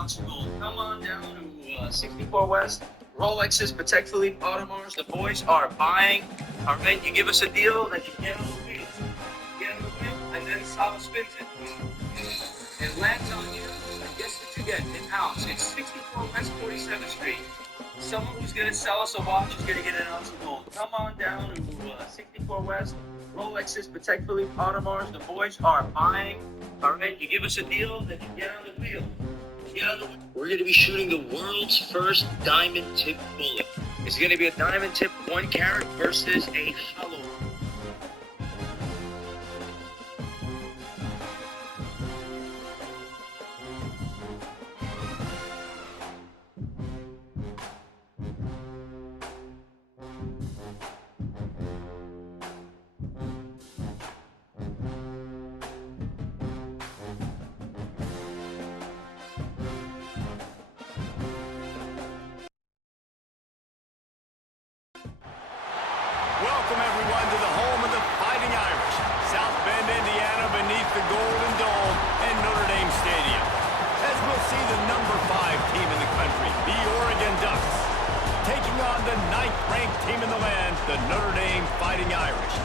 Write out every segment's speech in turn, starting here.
ounce of gold. Come on down to 64 West. Rolexes, Patek Philippe, Audemars. The boys are buying. All right, you give us a deal, then you get on the wheel. Get on the wheel, and then Saba spins it. It lands on you, and guess what you get? An ounce. It's 64 West 47th Street. Someone who's going to sell us a watch is going to get an ounce of gold. Come on down to 64 West. Rolexes, Patek Philippe, Audemars. The boys are buying. All right, you give us a deal, then you get on the wheel. We're going to be shooting the world's first diamond tip bullet. It's going to be a diamond tip 1 carat versus a hollow. Welcome, everyone, to the home of the Fighting Irish, South Bend, Indiana, beneath the Golden Dome and Notre Dame Stadium. As we'll see the number 5 team in the country, the Oregon Ducks, taking on the 9th-ranked team in the land, the Notre Dame Fighting Irish.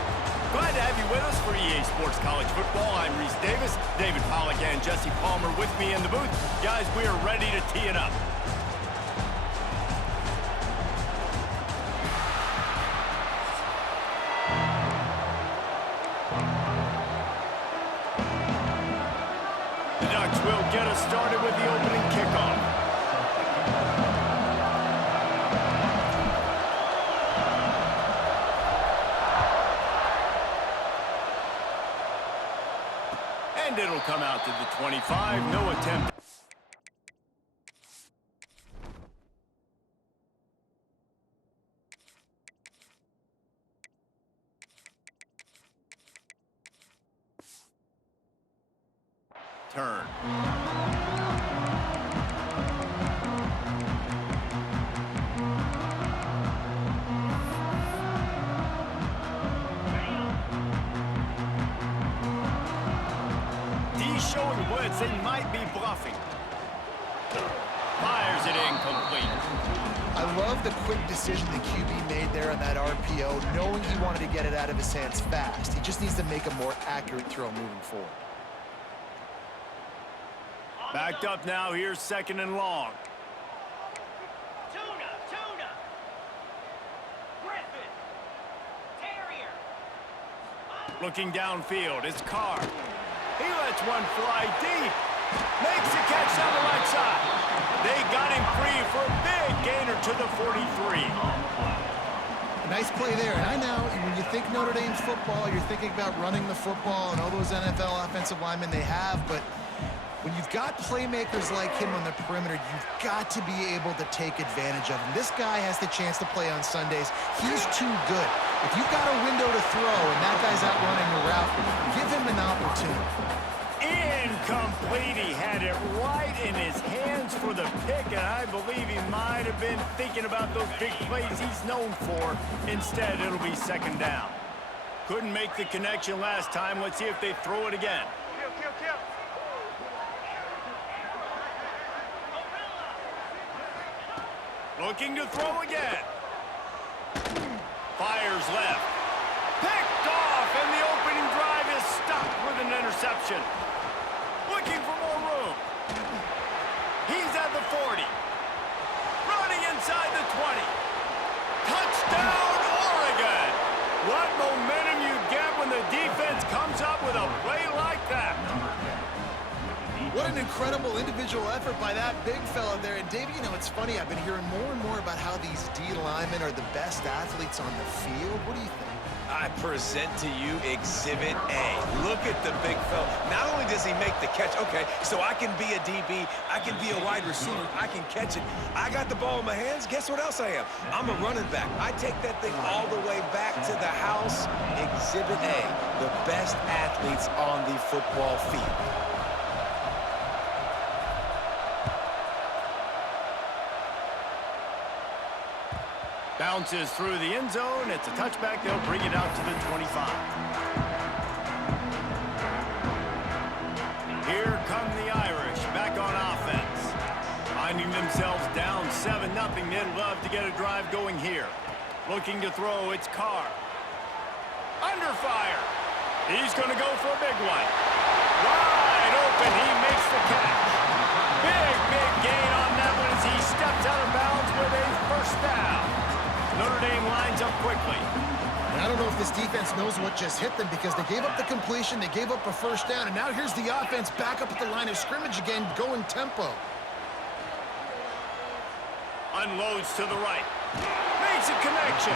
Glad to have you with us for EA Sports College Football. I'm Reese Davis, David Pollack and Jesse Palmer with me in the booth. Guys, we are ready to tee it up. The Ducks will get us started with the opening kickoff. And it'll come out to the 25. No attempt. Turn. D showing blitz, they might be bluffing. Fires it incomplete. I love the quick decision the QB made there on that RPO, knowing he wanted to get it out of his hands fast. He just needs to make a more accurate throw moving forward. Backed up now, here's 2nd and long. Tuna! Griffin! Terrier! Looking downfield, it's Carr. He lets one fly deep. Makes the catch on the right side. They got him free for a big gainer to the 43. A nice play there. And I know when you think Notre Dame's football, you're thinking about running the football and all those NFL offensive linemen they have, but when you've got playmakers like him on the perimeter, you've got to be able to take advantage of him. This guy has the chance to play on Sundays. He's too good. If you've got a window to throw and that guy's out running the route, give him an opportunity. Incomplete. He had it right in his hands for the pick, and I believe he might have been thinking about those big plays he's known for. Instead, it'll be 2nd down. Couldn't make the connection last time. Let's see if they throw it again. Kill! Looking to throw again. Fires left. Picked off, and the opening drive is stopped with an interception. Looking for more room. He's at the 40. Running inside the 20. Touchdown, Oregon! What momentum you get when the defense comes up with a play like that. What an incredible individual effort by that big fella there. And Dave, you know, it's funny, I've been hearing more and more about how these D linemen are the best athletes on the field. What do you think? I present to you Exhibit A. Look at the big fella. Not only does he make the catch, okay, so I can be a DB, I can be a wide receiver, I can catch it. I got the ball in my hands, guess what else I am? I'm a running back. I take that thing all the way back to the house. Exhibit A, the best athletes on the football field. Bounces through the end zone. It's a touchback. They'll bring it out to the 25. Here come the Irish back on offense. themselves down 7-0. They'd love to get a drive going here. Looking to throw, it's Carr. Under fire. He's going to go for a big one. Wide open, he makes the catch. Big gain on that one as he steps out of bounds with a first down. Notre Dame lines up quickly. And I don't know if this defense knows what just hit them because they gave up the completion, they gave up a first down, and now here's the offense back up at the line of scrimmage again, going tempo. Unloads to the right. Makes a connection.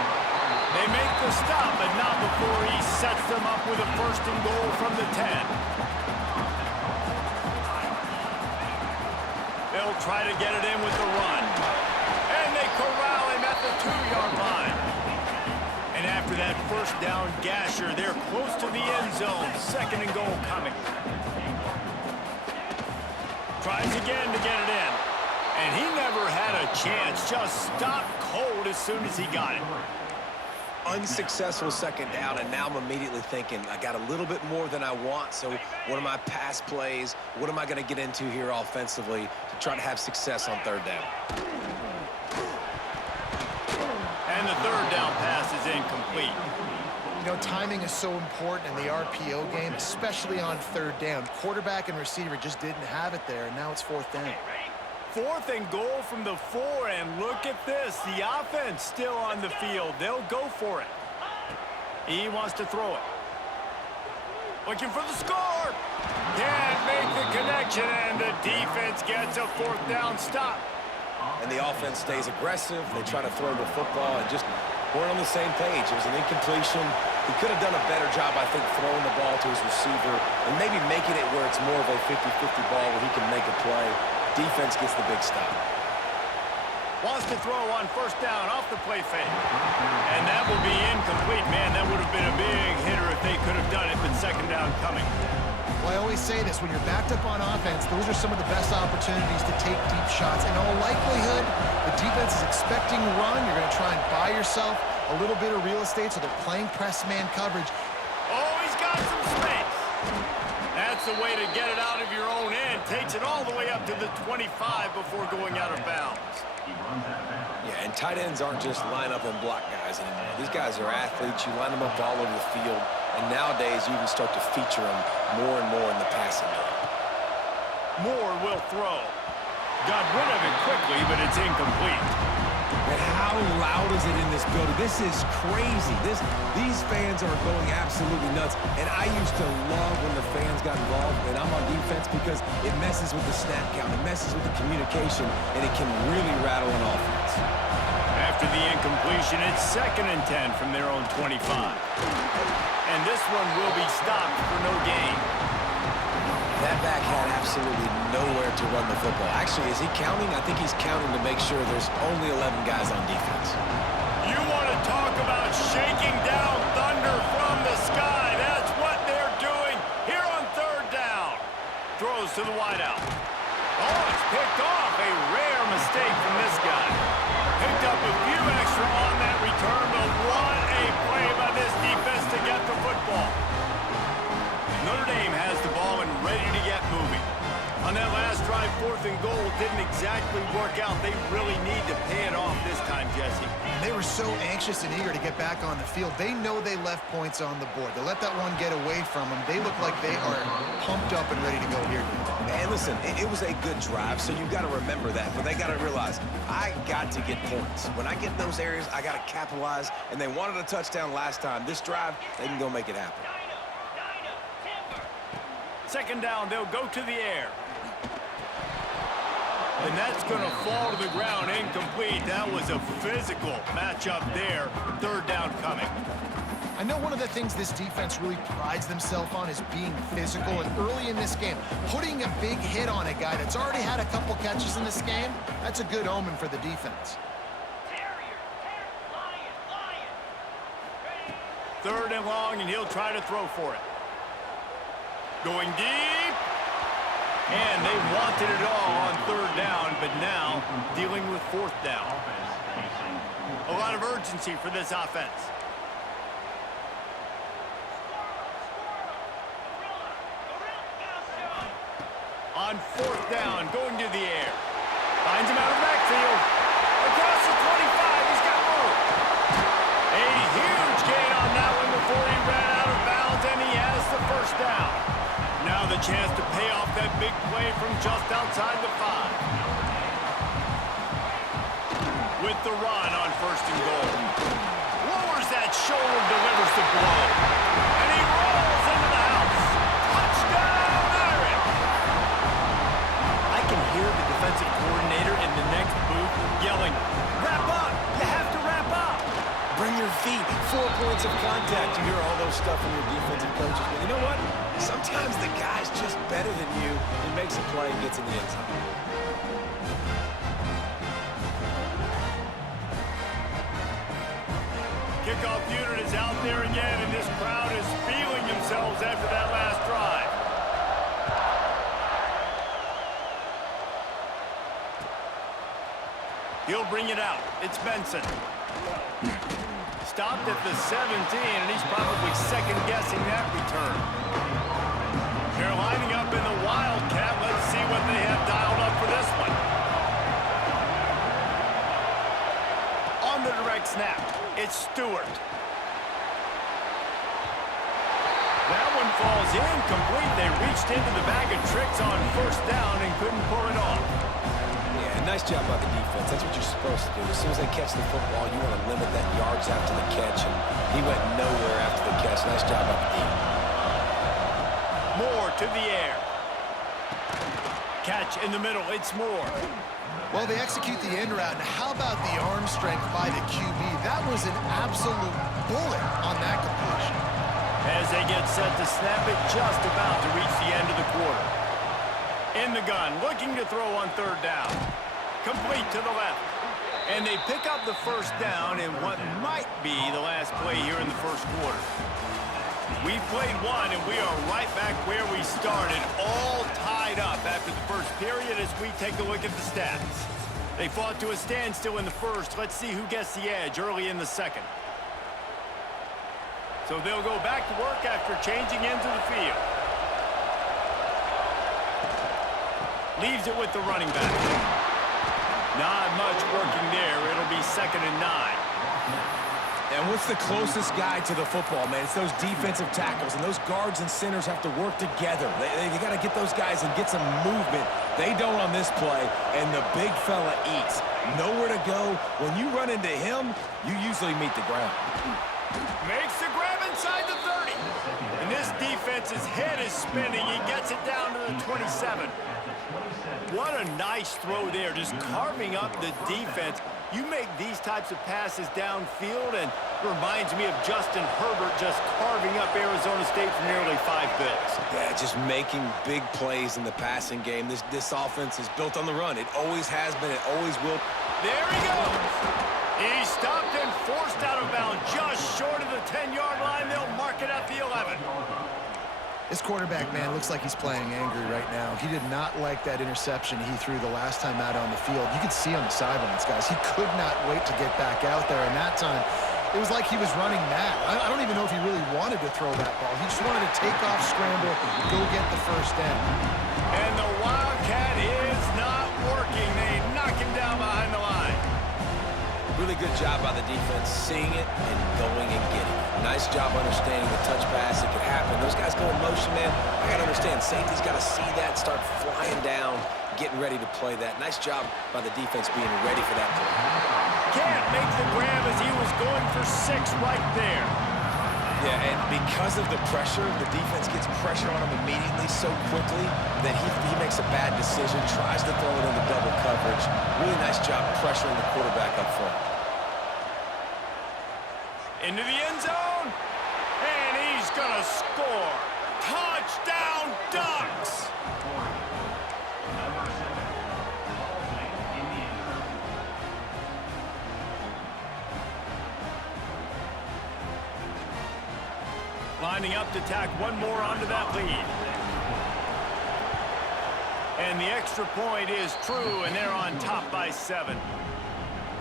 They make the stop, but not before he sets them up with a first and goal from the 10. They'll try to get it in with the run. And they corral him at the 2-yard line. And after that first down gasher, they're close to the end zone. Second and goal coming. Tries again to get it in. And he never had a chance. Just stopped cold as soon as he got it. Unsuccessful second down, and now I'm immediately thinking, I got a little bit more than I want, so what are my pass plays? What am I going to get into here offensively to try to have success on third down? And the third down pass is incomplete. You know, timing is so important in the RPO game, especially on third down. Quarterback and receiver just didn't have it there, and now it's fourth down. Fourth and goal from the 4, and look at this. The offense still on the field. They'll go for it. He wants to throw it. Looking for the score. Can't make the connection, and the defense gets a fourth down stop. And the offense stays aggressive. They try to throw the football and just weren't on the same page. It was an incompletion. He could have done a better job, I think, throwing the ball to his receiver and maybe making it where it's more of a 50-50 ball where he can make a play. Defense gets the big stop. Wants to throw on first down off the play fake. And that will be incomplete. Man, that would have been a big hitter if they could have done it, but second down coming. Well, I always say this, when you're backed up on offense, those are some of the best opportunities to take deep shots. In all likelihood, the defense is expecting run. You're going to try and buy yourself a little bit of real estate, so they're playing press man coverage. Oh, he's got some space. That's the way to get it out of your own end. Takes it all the way up to the 25 before going out of bounds. Yeah, and tight ends aren't just line up and block guys anymore. These guys are athletes. You line them up all over the field. And nowadays, you even start to feature them more and more in the passing game. Moore will throw. Got rid of it quickly, but it's incomplete. And how loud is it in this building? This is crazy. These fans are going absolutely nuts. And I used to love when the fans got involved, and I'm on defense because it messes with the snap count. It messes with the communication, and it can really rattle an offense. After the incompletion, it's 2nd and 10 from their own 25. And this one will be stopped for no gain. That back had absolutely nowhere to run the football. Actually, is he counting? I think he's counting to make sure there's only 11 guys on defense. You want to talk about shaking down thunder from the sky. That's what they're doing here on third down. Throws to the wideout. Oh, it's picked off. A rare mistake from this guy. Picked up a few extra on that return, but what a play by this defense to get the football. Notre Dame has the ball and ready to get moving. On that last drive, 4th and goal didn't exactly work out. They really need to pay it off this time, Jesse. They were so anxious and eager to get back on the field. They know they left points on the board. They let that one get away from them. They look like they are pumped up and ready to go here. And listen, it was a good drive, so you've got to remember that. But they got to realize, I got to get points. When I get in those areas, I got to capitalize. And they wanted a touchdown last time. This drive, they can go make it happen. Second down, they'll go to the air. And that's going to fall to the ground, incomplete. That was a physical matchup there. Third down coming. I know one of the things this defense really prides themselves on is being physical, and early in this game, putting a big hit on a guy that's already had a couple catches in this game, that's a good omen for the defense. Third and long, and he'll try to throw for it. Going deep. And they wanted it all on third down, but now dealing with fourth down. A lot of urgency for this offense. On fourth down, going to the air. Finds him out of bounds. with the run on 1st and goal. Lowers that shoulder, delivers the blow. And he rolls into the house. Touchdown, Irish! I can hear the defensive coordinator in the next booth yelling, "Wrap up! You have to wrap up!" Bring your feet. 4 points of contact. You hear all those stuff from your defensive coaches. But you know what? Sometimes the guy's just better than you. He makes a play and gets in the end zone. Kickoff unit is out there again, and this crowd is feeling themselves after that last drive. He'll bring it out. It's Benson. Stopped at the 17, and he's probably second-guessing that return. They're lining up in the Wildcat. Let's see what they have dialed up for this one. On the direct snap, it's Stewart. That one falls incomplete. They reached into the bag of tricks on 1st down and couldn't pull it off. Yeah, nice job by the defense. That's what you're supposed to do. As soon as they catch the football, you want to limit that yards after the catch, and he went nowhere after the catch. Nice job by the defense. Moore to the air. Catch in the middle. It's Moore. Well, they execute the end route. And how about the arm strength by the QB? That was an absolute bullet on that completion. As they get set to snap it, just about to reach the end of the quarter. In the gun, looking to throw on 3rd down. Complete to the left. And they pick up the 1st down in what might be the last play here in the 1st quarter. We've played one, and we are right back where we started, all tied up after the 1st period as we take a look at the stats. They fought to a standstill in the 1st. Let's see who gets the edge early in the 2nd. So they'll go back to work after changing into the field. Leaves it with the running back. Not much working there. It'll be 2nd and 9. And what's the closest guy to the football, man? It's those defensive tackles, and those guards and centers have to work together. They got to get those guys and get some movement. They don't on this play, and the big fella eats. Nowhere to go. When you run into him, you usually meet the ground. Makes the grab inside the 30. And this defense's head is spinning. He gets it down to the 27. What a nice throw there, just carving up the defense. You make these types of passes downfield, and it reminds me of Justin Herbert just carving up Arizona State for nearly 5 bits. Yeah, just making big plays in the passing game. This offense is built on the run. It always has been. It always will. There he goes. He stopped and forced out of bounds just short of the 10-yard line. They'll mark it at the 11. This quarterback, man, looks like he's playing angry right now. He did not like that interception he threw the last time out on the field. You could see on the sidelines, guys. He could not wait to get back out there, and that time, it was like he was running mad. I don't even know if he really wanted to throw that ball. He just wanted to take off, scramble, go get the 1st down. And the Wildcat is not working. They knock him down behind the line. Really good job by the defense, seeing it and going and getting it. Nice job understanding the touch pass. It could happen. Those guys go in motion, man. I got to understand, safety's got to see that, start flying down, getting ready to play that. Nice job by the defense being ready for that play. Can't make the grab as he was going for 6 right there. Yeah, and because of the pressure, the defense gets pressure on him immediately so quickly that he makes a bad decision, tries to throw it into double coverage. Really nice job pressuring the quarterback up front. Into the end zone, and he's gonna score. Touchdown, Ducks! Lining up to tack one more onto that lead. And the extra point is true, and they're on top by 7.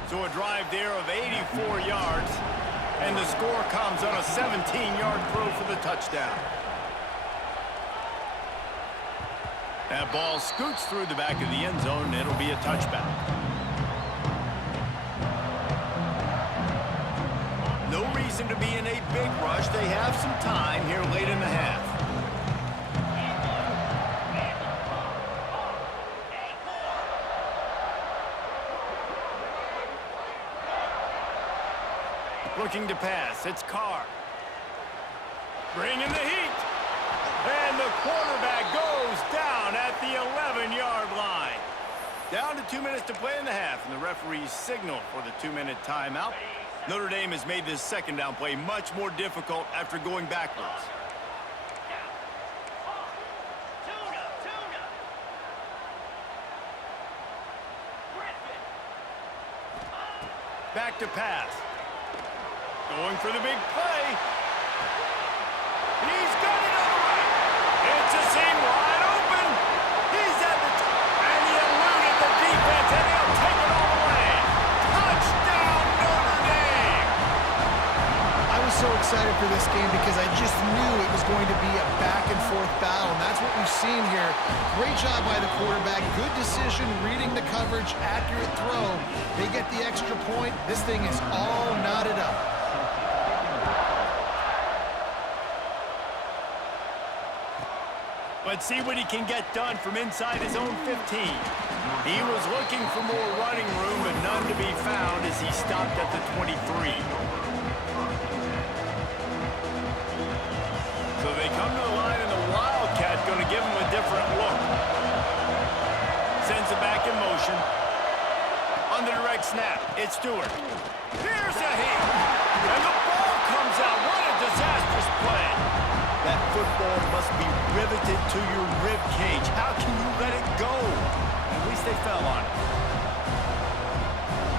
So a drive there of 84 yards. And the score comes on a 17-yard throw for the touchdown. That ball scoots through the back of the end zone, and it'll be a touchback. No reason to be in a big rush. They have some time here late in the half. Looking to pass. It's Carr. Bringing the heat. And the quarterback goes down at the 11-yard line. Down to 2 minutes to play in the half, and the referees signal for the 2-minute timeout. Notre Dame has made this second down play much more difficult after going backwards. Back to pass. Going for the big play. He's got it all right. It's a seam wide open. He's at the and he eluded the defense, and he'll take it all away. Touchdown, Notre Dame! I was so excited for this game because I just knew it was going to be a back-and-forth battle, and that's what we've seen here. Great job by the quarterback. Good decision, reading the coverage, accurate throw. They get the extra point. This thing is all knotted up. Let's see what he can get done from inside his own 15. He was looking for more running room, but none to be found as he stopped at the 23. So they come to the line, and the Wildcat going to give him a different look. Sends it back in motion. On the direct snap, it's Stewart. Here's a hit, and the ball comes out. What a disastrous play. That football must be riveted to your rib cage. How can you let it go? At least they fell on it.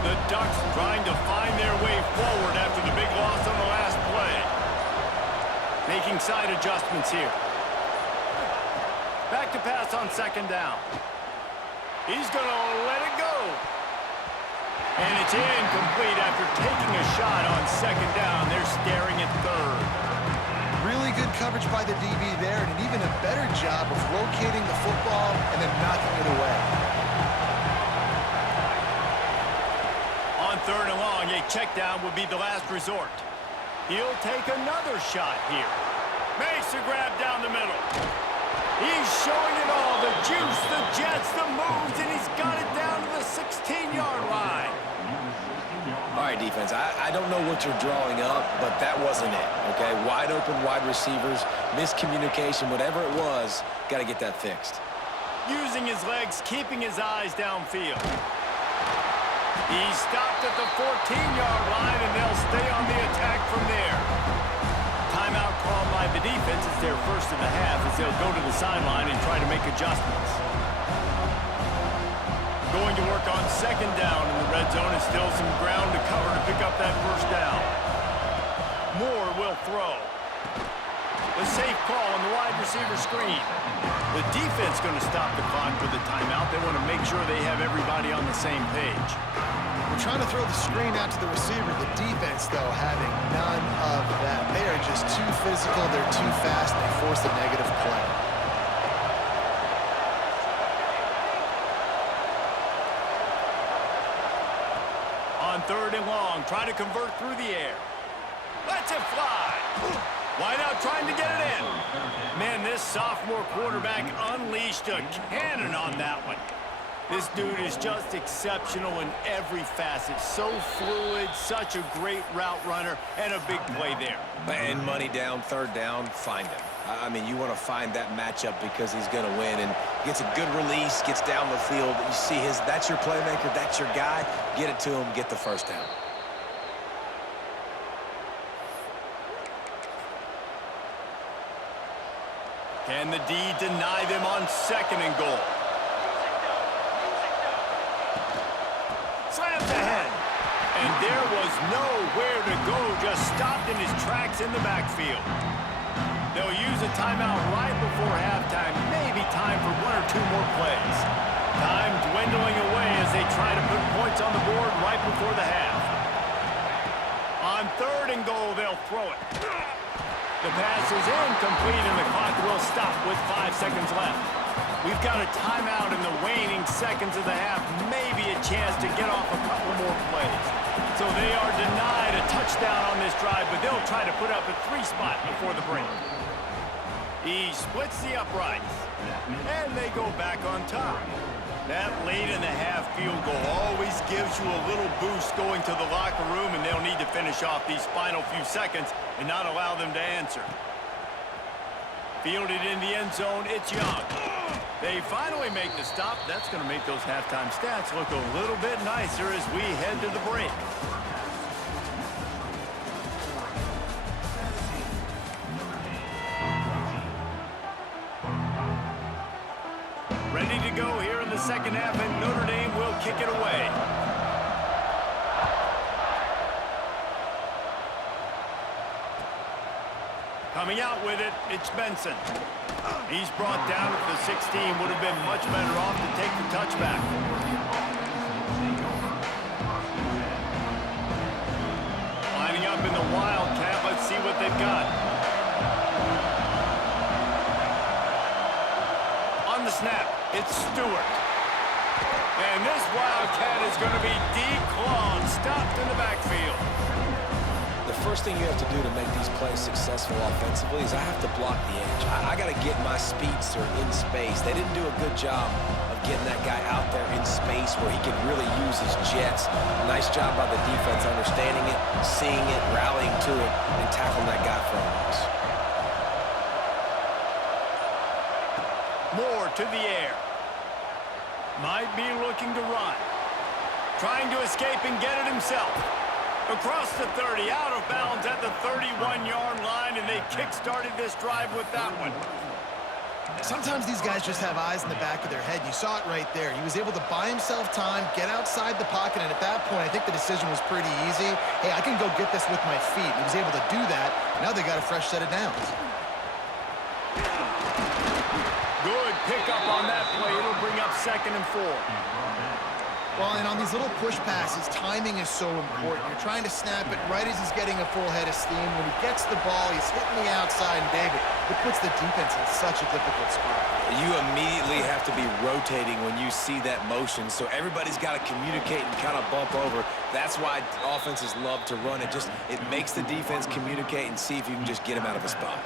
The Ducks trying to find their way forward after the big loss on the last play. Making side adjustments here. Back to pass on second down. He's going to let it go. And it's incomplete after taking a shot on second down. They're staring at third. Really good coverage by the DB there, and an even a better job of locating the football and then knocking it away. On third and long, a check down would be the last resort. He'll take another shot here. Makes a grab down the middle. He's showing it all, the juice, the jets, the moves, and he's got it down to the 16-yard line. All right, defense, I don't know what you're drawing up, but that wasn't it, okay? Wide open wide receivers, miscommunication, whatever it was, got to get that fixed. Using his legs, keeping his eyes downfield. He stopped at the 14-yard line, and they'll stay on the attack from there. Timeout called by the defense. It's their first of the half as they'll go to the sideline and try to make adjustments. Going to work on second down in the red zone, and still some ground to cover to pick up that first down. Moore will throw. The safe call on the wide receiver screen. The defense going to stop the clock with the timeout. They want to make sure they have everybody on the same page. We're trying to throw the screen out to the receiver. The defense, though, having none of that. They are just too physical. They're too fast. They force a negative play. On third and long, try to convert through the air. Lets it fly. Wide out trying to get it in. Man, this sophomore quarterback unleashed a cannon on that one. This dude is just exceptional in every facet. So fluid, such a great route runner, and a big play there. And money down, third down, find him. I mean, you want to find that matchup because he's going to win, and gets a good release, gets down the field. You see that's your playmaker, that's your guy. Get it to him, get the first down. Can the D deny them on second and goal? Slams ahead. And there was nowhere to go, just stopped in his tracks in the backfield. They'll use a timeout right before halftime, maybe time for one or two more plays. Time dwindling away as they try to put points on the board right before the half. On third and goal, they'll throw it. The pass is incomplete, and the clock will stop with 5 seconds left. We've got a timeout in the waning seconds of the half, maybe a chance to get off a couple more plays. So they are denied a touchdown on this drive, but they'll try to put up a 3 spot before the break. He splits the uprights, and they go back on top. That late in the half field goal always just gives you a little boost going to the locker room, and they'll need to finish off these final few seconds and not allow them to answer. Fielded in the end zone, it's Young. They finally make the stop. That's going to make those halftime stats look a little bit nicer as we head to the break. Ready to go here in the second half, and Notre Dame will kick it away. Coming out with it, it's Benson. He's brought down at the 16. Would have been much better off to take the touchback. Lining up in the Wildcat. Let's see what they've got. On the snap, it's Stewart. And this Wildcat is going to be declawed, stopped in the backfield. The first thing you have to do to make these plays successful offensively is I have to block the edge. I got to get my speedster in space. They didn't do a good job of getting that guy out there in space where he could really use his jets. Nice job by the defense understanding it, seeing it, rallying to it, and tackling that guy for a loss. Moore to the air. Might be looking to run. Trying to escape and get it himself. Across the 30, out of bounds at the 31-yard line, and they kick-started this drive with that one. Sometimes these guys just have eyes in the back of their head. You saw it right there. He was able to buy himself time, get outside the pocket, and at that point, I think the decision was pretty easy. Hey, I can go get this with my feet. He was able to do that. Now they got a fresh set of downs. Good pickup on that play. It'll bring up 2nd and 4. Well, and on these little push passes, timing is so important. You're trying to snap it right as he's getting a full head of steam. When he gets the ball, he's hitting the outside, and David, it puts the defense in such a difficult spot. You immediately have to be rotating when you see that motion, so everybody's got to communicate and kind of bump over. That's why offenses love to run it. It makes the defense communicate and see if you can just get him out of a spot.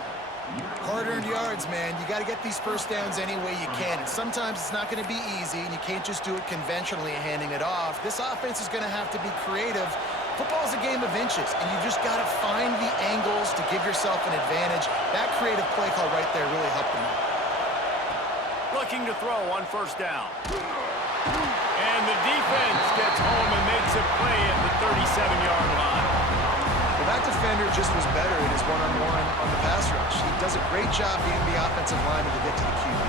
Hard-earned yards, man. You got to get these first downs any way you can, and sometimes it's not going to be easy, and you can't just do it conventionally handing it off. This offense is going to have to be creative. Football's a game of inches, and you just got to find the angles to give yourself an advantage. That creative play call right there really helped them out. Looking to throw on 1st down. And the defense gets home and makes a play at the 37-yard line. Well, that defender just was better in his one-on-one on the pass rush. He does a great job being the offensive lineman to get to the QB.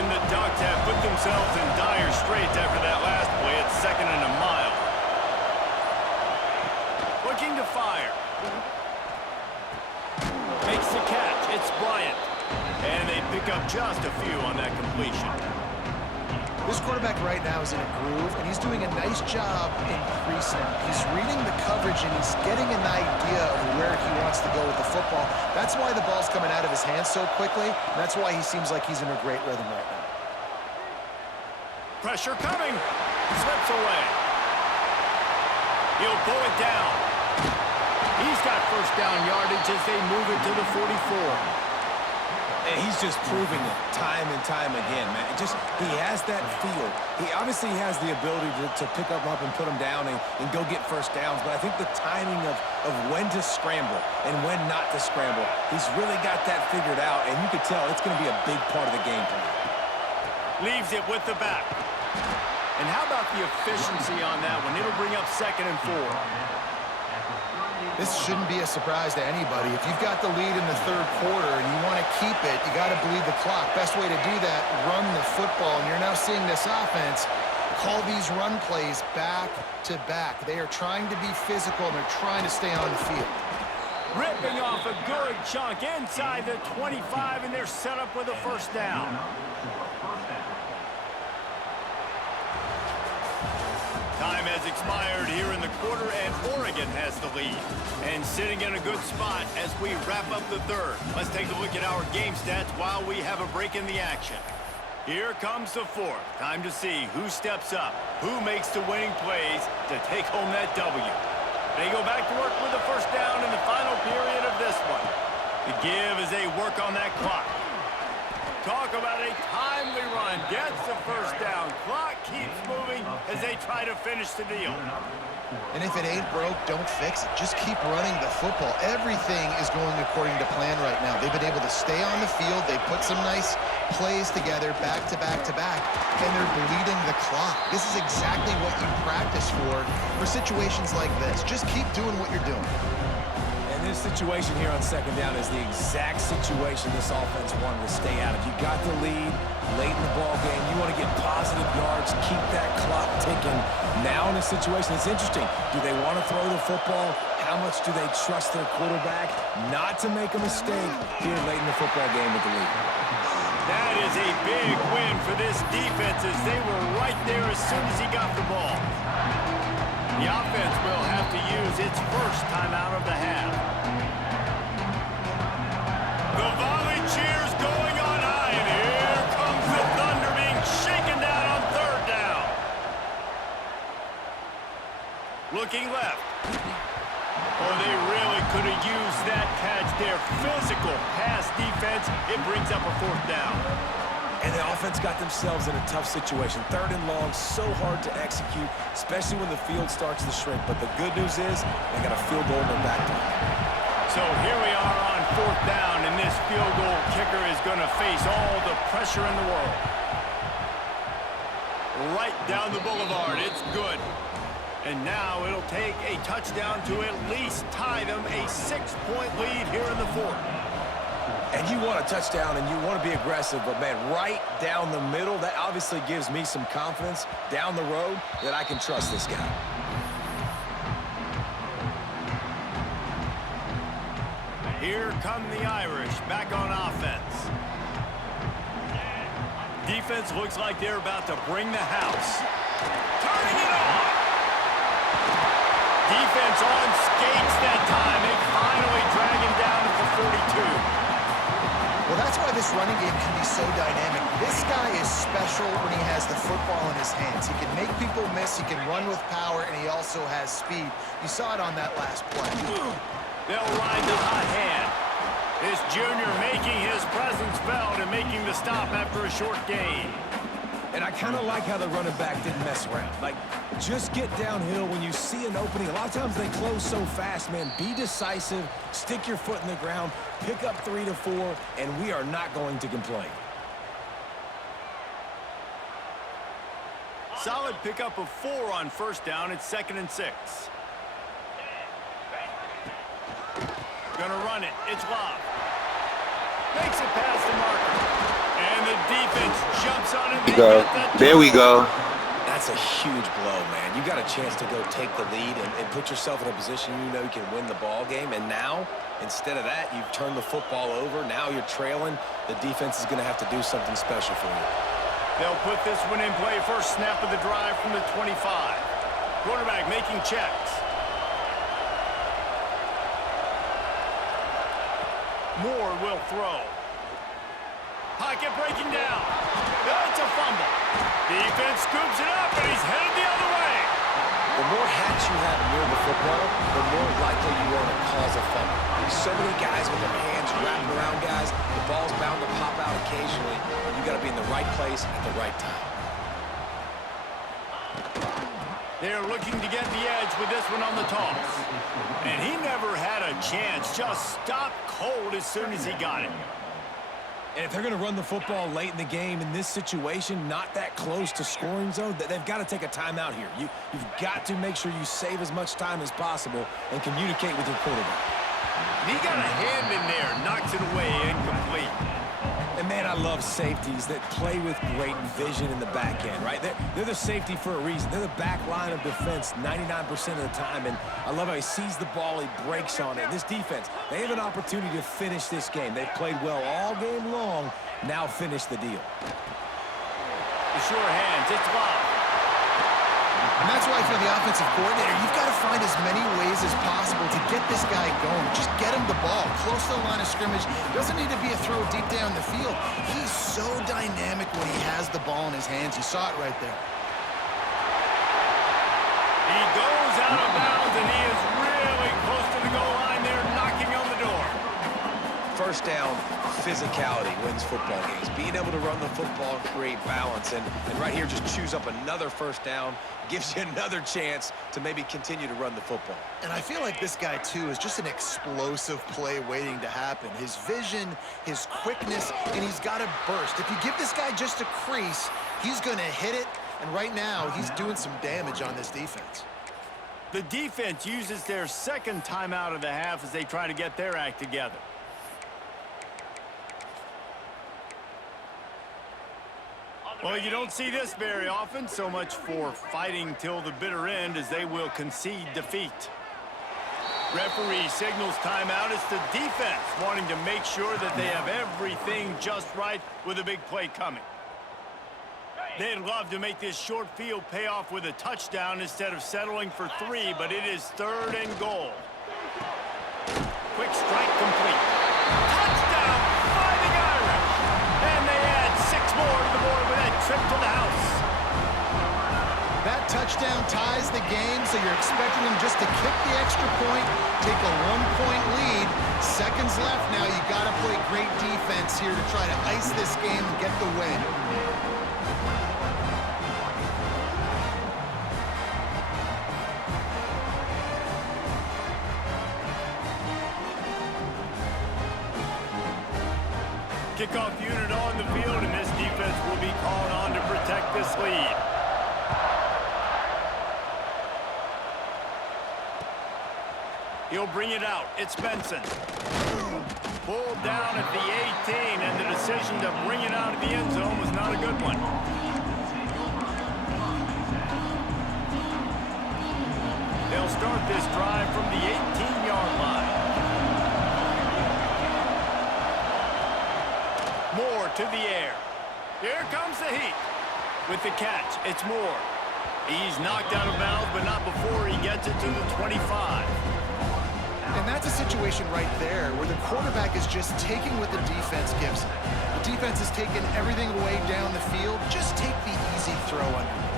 And the Ducks have put themselves in dire straits after that last play. It's 2nd and a mile. Looking to fire. Makes the catch. It's Bryant. And they pick up just a few on that completion. This quarterback right now is in a groove, and he's doing a nice job in pre-snap. He's reading the coverage, and he's getting an idea of where he wants to go with the football. That's why the ball's coming out of his hands so quickly, and that's why he seems like he's in a great rhythm right now. Pressure coming. Slips away. He'll pull it down. He's got 1st down yardage as they move it to the 44. And he's just proving it time and time again, man. He has that feel. He obviously has the ability to pick up and put him down and go get 1st downs, but I think the timing of when to scramble and when not to scramble, he's really got that figured out, and you can tell it's going to be a big part of the game plan. Leaves it with the back. And how about the efficiency on that one? It'll bring up 2nd and 4. This shouldn't be a surprise to anybody. If you've got the lead in the 3rd quarter and you want to keep it, you got to bleed the clock. Best way to do that, run the football. And you're now seeing this offense call these run plays back to back. They are trying to be physical, and they're trying to stay on the field. Ripping off a good chunk inside the 25, and they're set up with a 1st down. Time has expired here in the quarter, and Oregon has the lead. And sitting in a good spot as we wrap up the 3rd. Let's take a look at our game stats while we have a break in the action. Here comes the 4th. Time to see who steps up, who makes the winning plays to take home that W. They go back to work with the 1st down in the final period of this one. The give as they work on that clock. Talk about a timely run. Gets the 1st down. Clock keeps moving. as they try to finish the deal. And if it ain't broke, don't fix it. Just keep running the football. Everything is going according to plan right now. They've been able to stay on the field. They put some nice plays together back to back to back, and they're bleeding the clock. This is exactly what you practice for situations like this. Just keep doing what you're doing. And this situation here on second down is the exact situation this offense wanted to stay out of. You got the lead late in the ball game. You want to get positive yards, keep that clock ticking. Now in this situation, it's interesting. Do they want to throw the football? How much do they trust their quarterback not to make a mistake here late in the football game with the lead? That is a big win for this defense as they were right there as soon as he got the ball. The offense will have to use its first timeout of the half. The volley cheers going on high, and here comes the Thunder being shaken down on third down. Looking left. Oh, they really could have used that catch there. Physical pass defense. It brings up a fourth down. And the offense got themselves in a tough situation. Third and long, so hard to execute, especially when the field starts to shrink. But the good news is they got a field goal in their back pocket. So here we are on fourth down, and this field goal kicker is going to face all the pressure in the world. Right down the boulevard. It's good. And now it'll take a touchdown to at least tie them a 6-point lead here in the fourth. And you want a touchdown and you want to be aggressive, but man, right down the middle, that obviously gives me some confidence down the road that I can trust this guy. Here come the Irish back on offense. Defense looks like they're about to bring the house. Turning it on. Defense on skates that time. They finally drag him down at the 42. Well, that's why this running game can be so dynamic. This guy is special when he has the football in his hands. He can make people miss, he can run with power, and he also has speed. You saw it on that last play. They'll ride the hot hand. This junior making his presence felt and making the stop after a short gain. And I kind of like how the running back didn't mess around. Like, just get downhill when you see an opening. A lot of times they close so fast, man. Be decisive, stick your foot in the ground, pick up 3 to 4, and we are not going to complain. Solid pickup of 4 on first down. It's 2nd and 6. Gonna run it. It's Love. Makes it past the marker. And the defense jumps on him. There we go. That's a huge blow, man. You got a chance to go take the lead and put yourself in a position you know you can win the ball game. And now, instead of that, you've turned the football over. Now you're trailing. The defense is going to have to do something special for you. They'll put this one in play. First snap of the drive from the 25. Quarterback making checks. Moore will throw. Pocket breaking down. It's a fumble. Defense scoops it up, and he's headed the other way. The more hats you have near the football, the more likely you are to cause a fumble. So many guys with their hands wrapping around guys. The ball's bound to pop out occasionally. You got to be in the right place at the right time. They're looking to get the edge with this one on the toss. And he never had a chance. Just stopped cold as soon as he got it. And if they're going to run the football late in the game in this situation, not that close to scoring zone, they've got to take a timeout here. You've got to make sure you save as much time as possible and communicate with your quarterback. He got a hand in there, knocks it away, incomplete. And, man, I love safeties that play with great vision in the back end, right? They're the safety for a reason. They're the back line of defense 99% of the time, and I love how he sees the ball, he breaks on it. This defense, they have an opportunity to finish this game. They've played well all game long. Now finish the deal. The sure hands, it's Love. And that's why for the offensive coordinator, you've got to find as many ways as possible to get this guy going. Just get him the ball close to the line of scrimmage. Doesn't need to be a throw deep down the field. He's so dynamic when he has the ball in his hands. You saw it right there. He goes out of bounds, and he is really close to the goal line there, knocking on the door. For first down physicality wins football games. Being able to run the football and create balance. And right here, just choose up another first down, gives you another chance to maybe continue to run the football. And I feel like this guy, too, is just an explosive play waiting to happen. His vision, his quickness, and he's got a burst. If you give this guy just a crease, he's going to hit it. And right now, he's doing some damage on this defense. The defense uses their second timeout of the half as they try to get their act together. Well, you don't see this very often. So much for fighting till the bitter end as they will concede defeat. Referee signals timeout. It's the defense wanting to make sure that they have everything just right with a big play coming. They'd love to make this short field pay off with a touchdown instead of settling for 3, but it is 3rd and goal. Quick strike complete. Touchdown, Fighting Irish! And they add 6 more to the board with that trip to the house. That touchdown ties the game, so you're expecting them just to kick the extra point, take a 1-point lead. Seconds left now. You got to play great defense here to try to ice this game and get the win. Kickoff unit on the field, and this defense will be called on to protect this lead. He'll bring it out. It's Benson. Pulled down at the 18, and the decision to bring it out of the end zone was not a good one. They'll start this drive from the 18-yard line. Moore to the air. Here comes the heat. With the catch, it's Moore. He's knocked out of bounds, but not before he gets it to the 25. And that's a situation right there where the quarterback is just taking what the defense gives him. The defense is taking everything away down the field. Just take the easy throw underneath.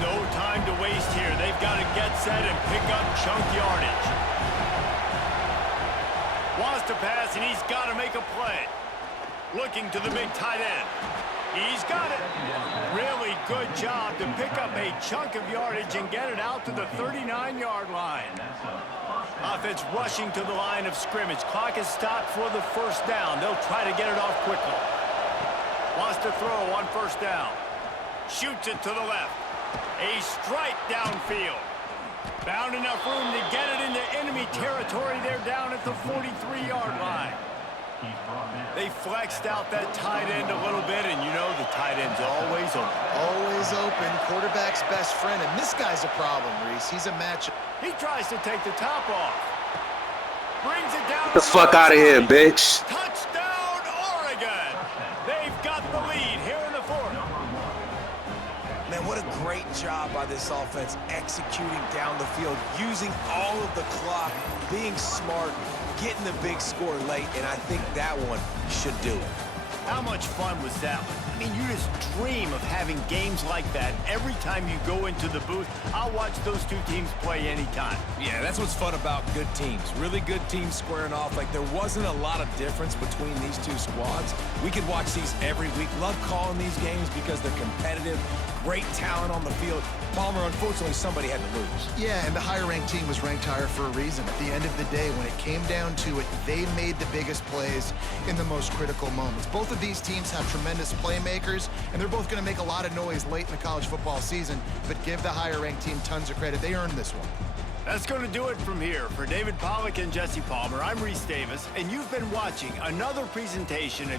No time to waste here. They've got to get set and pick up chunk yardage. Wants to pass, and he's got to make a play. Looking to the big tight end. He's got it. Really good job to pick up a chunk of yardage and get it out to the 39-yard line. Offense rushing to the line of scrimmage. Clock is stopped for the first down. They'll try to get it off quickly. Wants to throw on first down. Shoots it to the left. A strike downfield. Found enough room to get it into enemy territory. They're down at the 43-yard line. They flexed out that tight end a little bit, and you know the tight end's always open. Always open, quarterback's best friend, and this guy's a problem, Reese. He's a match. He tries to take the top off. Brings it down. Get the fuck out of here, bitch. Touchdown, Oregon. They've got the lead here in the fourth. Man, what a great job by this offense executing down the field, using all of the clock, being smart, getting the big score late, and I think that one should do it. How much fun was that one? I mean, you just dream of having games like that every time you go into the booth. I'll watch those two teams play anytime. Yeah, that's what's fun about good teams. Really good teams squaring off. Like, there wasn't a lot of difference between these two squads. We could watch these every week. Love calling these games because they're competitive, great talent on the field. Palmer, unfortunately, somebody had to lose. Yeah, and the higher-ranked team was ranked higher for a reason. At the end of the day, when it came down to it, they made the biggest plays in the most critical moments. Both of these teams have tremendous playmakers, and they're both going to make a lot of noise late in the college football season, but give the higher-ranked team tons of credit. They earned this one. That's going to do it from here. For David Pollack and Jesse Palmer, I'm Reese Davis, and you've been watching another presentation